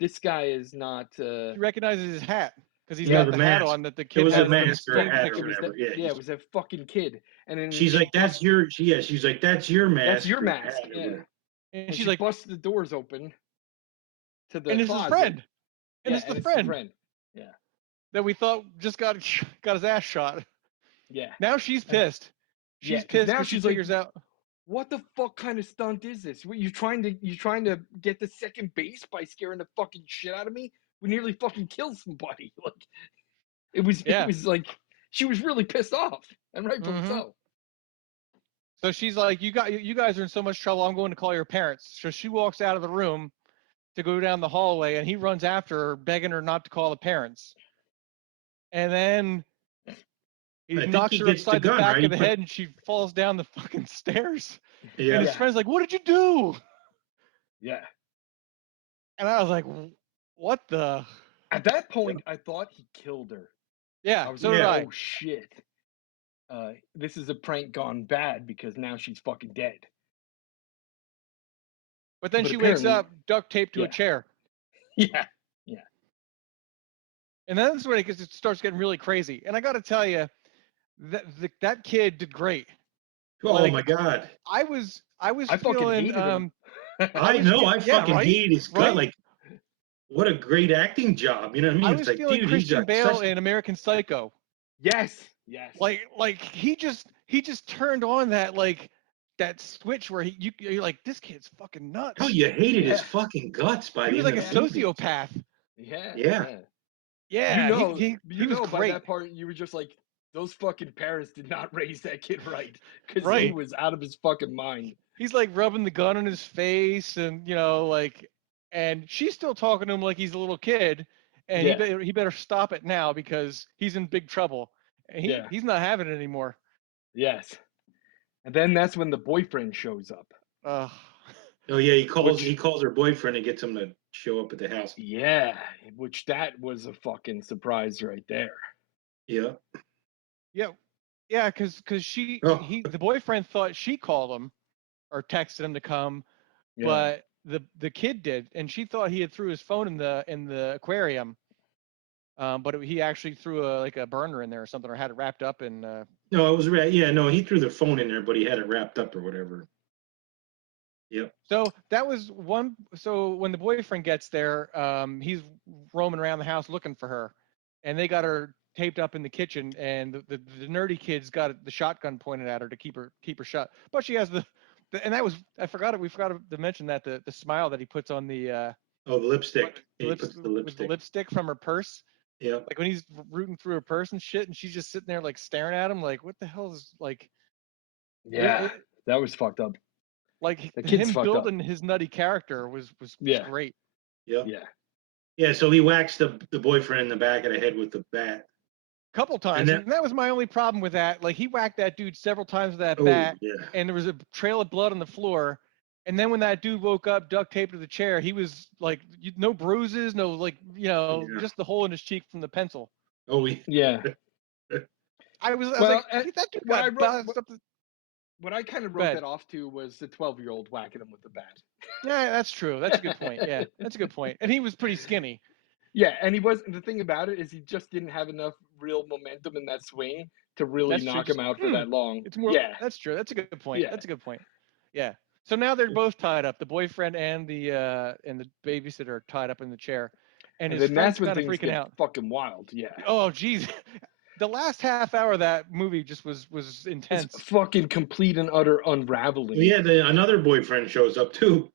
this guy is not. She recognizes his hat because he's Yeah, got the the hat mask. on that the It kid was had a on in the mask or a scene hat or picture. whatever. Yeah, it was a fucking kid. And then She's like, "That's your." She's like, "That's your mask." That's your or mask. hat or Yeah. whatever. And And she's she like, busts the doors open to the and it's his closet. friend. And Yeah, it's the and friend Yeah. that we thought just got his ass shot. Yeah. Now she's pissed. Yeah, She's 'cause pissed now because she she's like, figures out. what the fuck kind of stunt is this? What, you trying to get the second base by scaring the fucking shit out of me? We nearly fucking killed somebody. Like it Yeah. was like she was really pissed off, and rightfully Mhm. so. So she's like, you guys are in so much trouble. I'm going to call your parents. So she walks out of the room to go down the hallway, and he runs after her, begging her not to call the parents. And then he I think knocks he her gets the upside the gun, back right? of the head, and she falls down the fucking stairs. Yeah. And his Yeah. friend's like, "What did you do?" Yeah. And I was like, "What the?" At that point, I thought he killed her. Yeah. I was So like, did Yeah. I. oh shit. This is a prank gone bad because now she's fucking dead. But then But she wakes apparently- up, duct taped to a Yeah. chair. Yeah. And then that's when it starts getting really crazy. And I got to tell you, that kid did great. Oh Like, my god. I was I fucking feeling hated him. I know. I yeah, fucking right? hated his gut. Right? Like, what a great acting job. You know what I mean? I It's was like, feeling dude, he's Christian got Bale such. in American Psycho. Yes. Like he just turned on that switch where you're like, this kid's fucking nuts. Oh, you hated his Yeah. fucking guts by He the was end like a of the movie. sociopath. Yeah. Yeah. Yeah, he was by great. that part, you were just like, those fucking parents did not raise that kid right, because he Right. was out of his fucking mind. He's like rubbing the gun on his face, and and she's still talking to him like he's a little kid, and Yeah. he better stop it now because he's in big trouble. And Yeah. he's not having it anymore. Yes. And then that's when the boyfriend shows up. Ugh. Oh yeah, he calls her boyfriend and gets him to show up at the house. Yeah, which that was a fucking surprise right there. Yeah. Yeah, because Oh. the boyfriend thought she called him or texted him to come, Yeah. but the kid did, and she thought he had threw his phone in the aquarium. But he actually threw a burner in there or something, or had it wrapped up in. No, it was yeah. No, he threw the phone in there, but he had it wrapped up or whatever. Yep. So that was one. So when the boyfriend gets there, he's roaming around the house looking for her, and they got her taped up in the kitchen, and the nerdy kid's got the shotgun pointed at her to keep her shut. But she has and that was, I forgot it. We forgot to mention that the smile that he puts on the the lipstick. he puts the lipstick from her purse. Yeah. Like when he's rooting through her purse and shit, and she's just sitting there like staring at him, like, what the hell is like? Yeah. That was fucked up. Like The kid's him fucked building his nutty character was great. Yeah. Yeah. Yeah. So he whacks the boyfriend in the back of the head with the bat. Couple times, and that was my only problem with that. Like he whacked that dude several times with that bat, and there was a trail of blood on the floor. And then when that dude woke up, duct taped to the chair, he was like, no bruises, no just the hole in his cheek from the pencil. Oh, yeah. I was like, that dude got buzzed up. What I kind of wrote that off to was the 12-year-old whacking him with the bat. Yeah, that's true. That's a good point. Yeah, that's a good point. And he was pretty skinny. Yeah, and he wasn't. The thing about it is he just didn't have enough real momentum in that swing to really That's true. knock him out for that long. It's more. Yeah. That's true. That's a good point. Yeah. That's a good point. Yeah. So now they're both tied up. The boyfriend and the babysitter are tied up in the chair, and his then friend's that's when kind of things freaking get out. fucking wild. Yeah. Oh, geez. The last half hour of that movie just was intense. It's fucking complete and utter unraveling. Yeah, another boyfriend shows up too.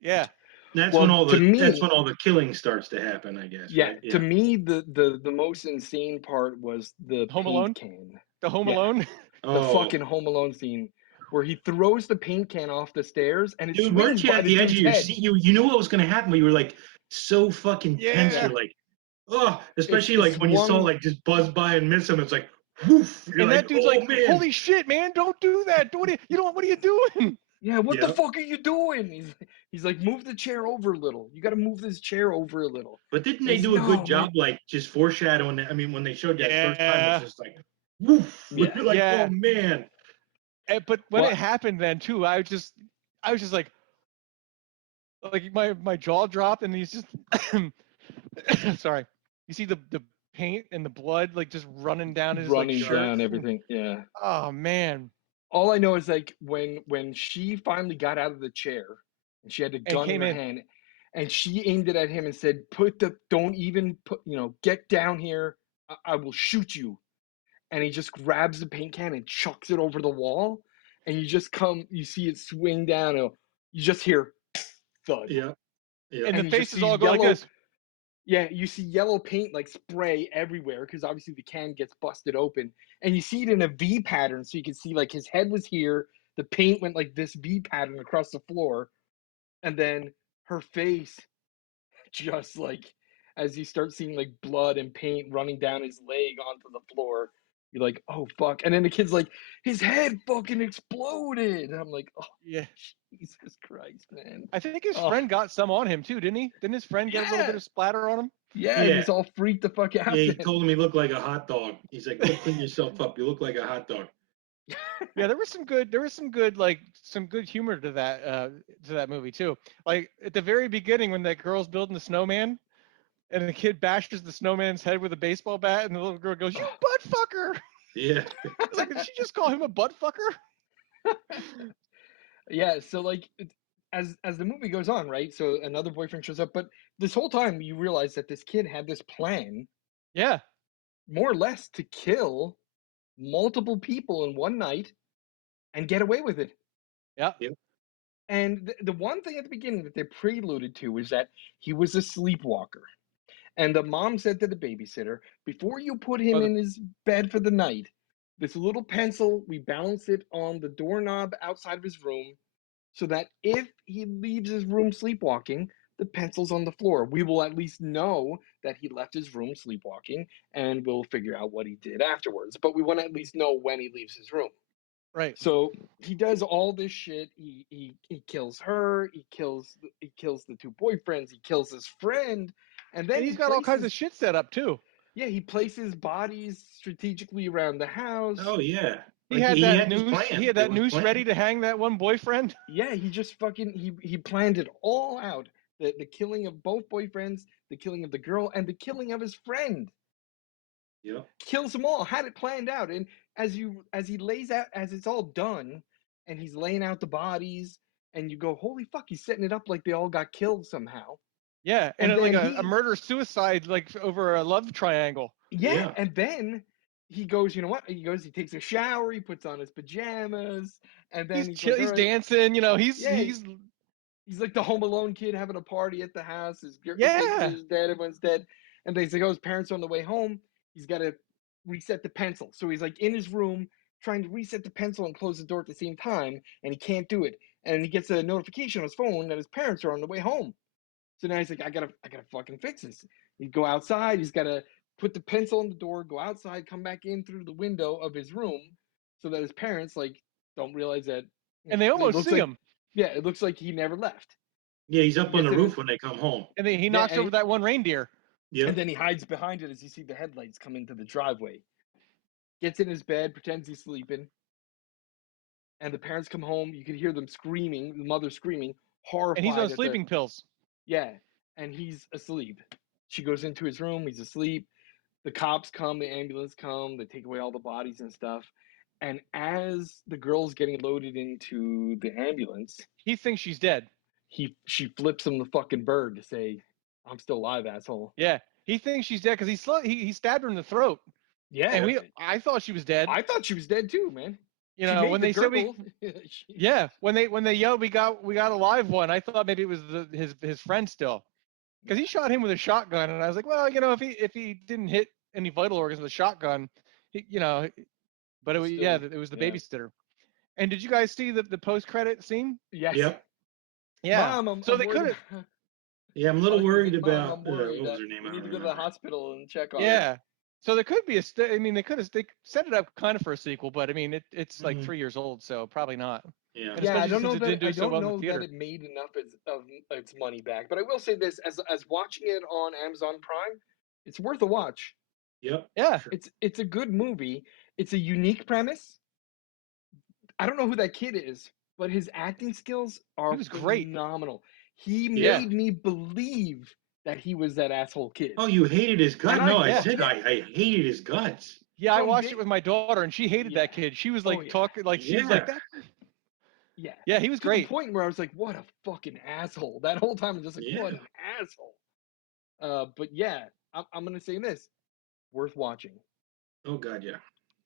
Yeah. That's Well, when all to me- the killing starts to happen, I guess. Yeah, Right? to me, the most insane part was the Home paint Alone? can. The Home Yeah. Alone. The Oh, fucking Home Alone scene where he throws the paint can off the stairs and it dude, swings weren't you by at the the edge of dude's your head. seat? You knew what was going to happen, but you were like so fucking tense. Yeah. You're like, oh, especially It like when you saw swung- like just buzz by and miss him. It's like, woof. You're And like, that dude's oh like, man. "Holy shit, man! Don't do that! What are you doing?" Yeah, what the Yeah. fuck are you doing? He's like, move the chair over a little. You got to move this chair over a little. But didn't And they he's, do a good "No, job, man." like just foreshadowing that? I mean, when they showed that first time, Yeah. it's just like, woof. Yeah. You're like, Yeah. oh man. But when Well- it happened, then too, I was just like my jaw dropped, and he's just sorry. You see the paint and the blood like just running down his Running like shirt. down everything. Yeah. Oh man. All I know is like when she finally got out of the chair and she had the gun in came her in. hand and she aimed it at him and said, don't even put, get down here. I will shoot you. And he just grabs the paint can and chucks it over the wall. And you see it swing down. And you just hear thud. Yeah. Yeah. And the you just faces see all go like this. Yeah, you see yellow paint like spray everywhere because obviously the can gets busted open. And you see it in a V pattern. So you can see like his head was here. The paint went like this V pattern across the floor. And then her face just like, as you start seeing like blood and paint running down his leg onto the floor, you're like, oh fuck. And then the kid's like, his head fucking exploded. And I'm like, oh Yeah. Jesus Christ, man. I think his Oh. friend got some on him too, didn't he? Didn't his friend get a little bit Yeah. of splatter on him? Yeah, Yeah. he's all freaked the fuck out. Yeah, he then. told him he looked like a hot dog. He's like, go clean yourself up. You look like a hot dog. Yeah, there was some good humor to that movie too. Like at the very beginning when that girl's building the snowman and the kid bashes the snowman's head with a baseball bat and the little girl goes, "You butt fucker." Yeah. It's like, did she just call him a butt fucker? Yeah, so like as the movie goes on, right? So another boyfriend shows up, but this whole time you realize that this kid had this plan, Yeah. more or less, to kill multiple people in one night and get away with it. Yeah. Yep. And the one thing at the beginning that they preluded to is that he was a sleepwalker. And the mom said to the babysitter, before you put him in his bed for the night, this little pencil, we balance it on the doorknob outside of his room so that if he leaves his room sleepwalking, the pencil's on the floor. We will at least know that he left his room sleepwalking and we'll figure out what he did afterwards. But we want to at least know when he leaves his room. Right. So he does all this shit. He kills her. He kills the two boyfriends. He kills his friend, and then And he's got all kinds of shit set up too. Yeah, he places bodies strategically around the house. Oh yeah. He Like, had that his noose. plan. He had It that was noose planned. ready to hang that one boyfriend. Yeah, he just fucking he planned it all out. The killing of both boyfriends, the killing of the girl, and the killing of his friend. Yep. Kills them all. Had it planned out. And as he lays out, as it's all done, and he's laying out the bodies, and you go, holy fuck, he's setting it up like they all got killed somehow. Yeah, And and like then a murder suicide like over a love triangle. Yeah, and then he goes, you know what? He takes a shower, he puts on his pajamas, and then he's he's like, dancing. You know, he's like the Home Alone kid having a party at the house. His Yeah. is dead, everyone's dead, and they say, oh, his parents are on the way home. He's got to reset the pencil, so he's like in his room trying to reset the pencil and close the door at the same time, and he can't do it. And he gets a notification on his phone that his parents are on the way home. So now he's like, I gotta fucking fix this. He'd go outside. He's got to put the pencil on the door, go outside, come back in through the window of his room, so that his parents like don't realize that. And they almost see him. Yeah, it looks like he never left. Yeah, he's up on the Gets in roof when they come home. And then he knocks over that one reindeer. Yeah. And then he hides behind it as you see the headlights come into the driveway. Gets in his bed, pretends he's sleeping. And the parents come home. You can hear them screaming, the mother screaming, horrified. And he's on sleeping pills. Yeah, and he's asleep. She goes into his room. He's asleep. the cops come, the ambulance come, they take away all the bodies and stuff. And as the girl's getting loaded into the ambulance, He thinks she's dead. she flips him the fucking bird to say, "I'm still alive, asshole." Yeah, he thinks she's dead because he stabbed her in the throat. Yeah, And I thought she was dead. I thought she was dead too, man. You She know, made when the they said gurgle. yeah, when they yelled, we got a live one. I thought maybe it was his friend still, because he shot him with a shotgun, and I was like, well, you know, if he didn't hit any vital organs with a shotgun, you know, but it was it was the babysitter. And did you guys see the post credit scene? Yes. Yep. Yeah. Mom, so they could have. Yeah, I'm a little worried like, Mom, about I'm worried. what was her name? We I need don't to go to the remember. hospital and check on her. Yeah. So there could be I mean, they set it up kind of for a sequel, but I mean, it's like 3 years old, so probably not. Yeah. And Yeah, I especially don't since know it that didn't do I so don't well in the know that theater. it made enough of its money back. But I will say this: as watching it on Amazon Prime, it's worth a watch. Yep. Yeah. Sure. It's a good movie. It's a unique premise. I don't know who that kid is, but his acting skills are He was great. phenomenal. He Yeah. made me believe that he was that asshole kid. Oh, you hated his guts? And No, I I get said it. I hated his guts. Yeah, I From watched day- it with my daughter, and she hated Yeah. that kid. She was like Oh, yeah. talking like she's Yeah. like that. Yeah. Yeah, he was To the great. point where I was like, what a fucking asshole. That whole time I was just like, what Yeah. an asshole. But yeah, I'm gonna say this. Worth watching. Oh God, yeah.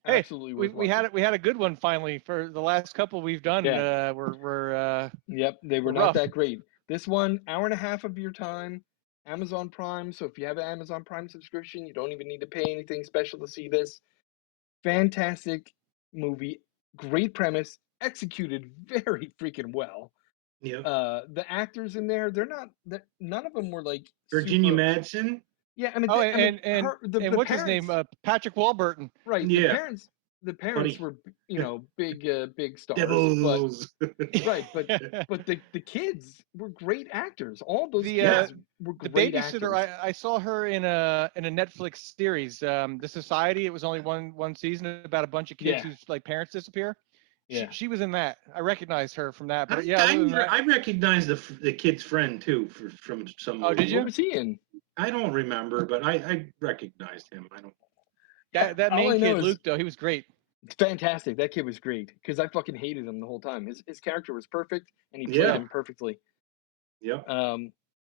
Hey, Absolutely worth we watching. had a good one finally. For the last couple we've done. Yeah. We're Yep, they were we're not rough. that great. This one, hour and a half of your time, Amazon Prime. So if you have an Amazon Prime subscription, you don't even need to pay anything special to see this. Fantastic movie, great premise, executed very freaking well. Yep. The actors in there, none of them were like Virginia super. Madsen. Yeah, I mean, Oh, the what's his name? parents, Patrick Warburton. right? Yeah. The parents Buddy. were, big stars, Devils. but right, but the kids were great actors. All those The kids were the great babysitter, actors. I saw her in a Netflix series, The Society. It was only one season about a bunch of kids Yeah. whose like parents disappear. Yeah. She was in that. I recognized her from that. But I, yeah, other than that, I recognize the kid's friend too from some Oh, movie. did you? What was he in? I don't remember, but I recognized him. I don't. that All main I know kid, is Luke, though, he was great. it's fantastic. That kid was great because I fucking hated him the whole time. His character was perfect and he played Yeah. him perfectly. Yep.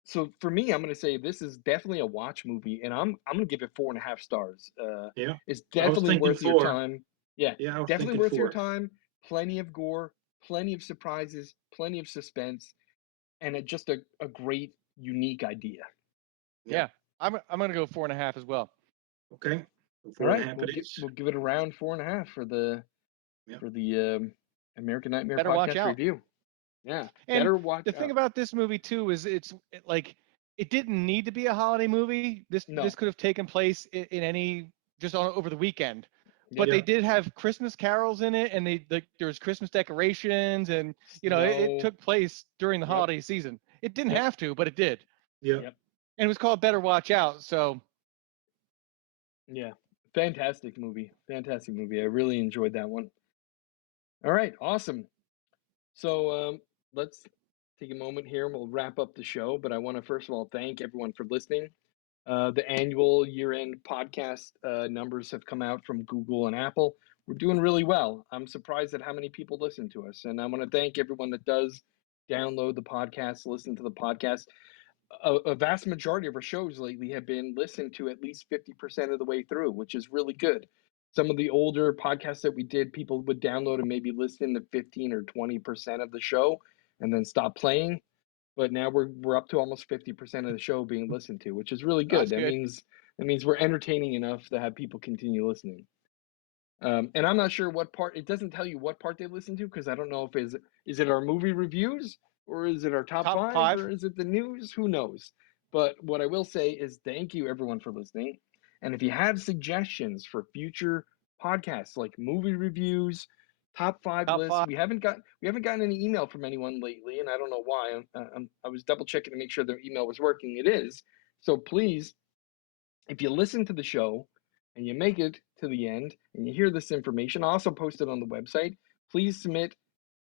So for me, I'm gonna say this is definitely a watch movie, and I'm gonna give it 4.5 stars. Yeah. It's I was definitely thinking worth your 4. time. Yeah, Yeah, I was definitely thinking worth your 4. time. Plenty of gore, plenty of surprises, plenty of suspense, and just a great, unique idea. Yeah, I'm gonna go 4.5 as well. Okay. All right, 4.5 it is. we'll give it around 4.5 for the American Nightmare Better watch podcast out. review. Yeah, And better watch the thing out. about this movie too is like it didn't need to be a holiday movie. This could have taken place in any just over the weekend. But Yeah. they did have Christmas carols in it, and there was Christmas decorations, and it took place during the holiday season. It didn't have to, but it did. Yeah. Yep. And it was called Better Watch Out. So Yeah, fantastic movie. Fantastic movie. I really enjoyed that one. All right, awesome. So let's take a moment here and we'll wrap up the show. But I want to first of all thank everyone for listening. The annual year-end podcast numbers have come out from Google and Apple. We're doing really well. I'm surprised at how many people listen to us, and I want to thank everyone that does download the podcast, listen to the podcast. A vast majority of our shows lately have been listened to at least 50% of the way through, which is really good. Some of the older podcasts that we did, people would download and maybe listen to 15 or 20% of the show and then stop playing. But now we're up to almost 50% of the show being listened to, which is really good. That's good. That means we're entertaining enough to have people continue listening. And I'm not sure what part, it doesn't tell you what part they listen to because I don't know if is it our movie reviews or is it our top five or is it the news? Who knows? But what I will say is thank you everyone for listening. And if you have suggestions for future podcasts like movie reviews, top five lists, we haven't gotten any email from anyone lately, and I don't know why. I was double checking to make sure their email was working. It is. So please, if you listen to the show and you make it to the end and you hear this information, I'll also post it on the website. Please submit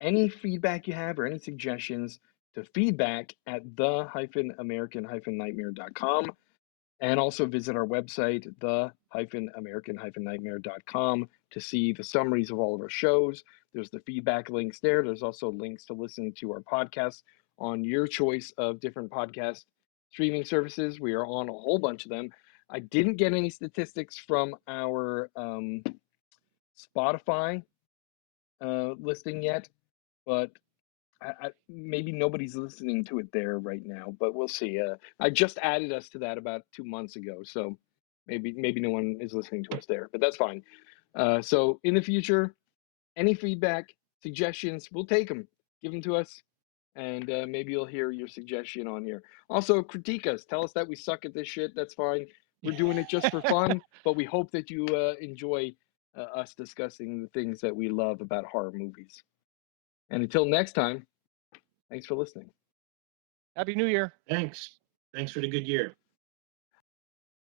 any feedback you have or any suggestions to feedback at the-american-nightmare.com. And also visit our website, the-american-nightmare.com, to see the summaries of all of our shows. There's the feedback links there. There's also links to listen to our podcasts on your choice of different podcast streaming services. We are on a whole bunch of them. I didn't get any statistics from our Spotify listing yet, but maybe nobody's listening to it there right now, but we'll see. I just added us to that about 2 months ago, so maybe no one is listening to us there, but that's fine. So in the future, any feedback, suggestions, we'll take them. Give them to us, and maybe you'll hear your suggestion on here. Also, critique us. Tell us that we suck at this shit. That's fine. We're doing it just for fun, but we hope that you enjoy us discussing the things that we love about horror movies. And until next time, thanks for listening. Happy New Year. Thanks for the good year.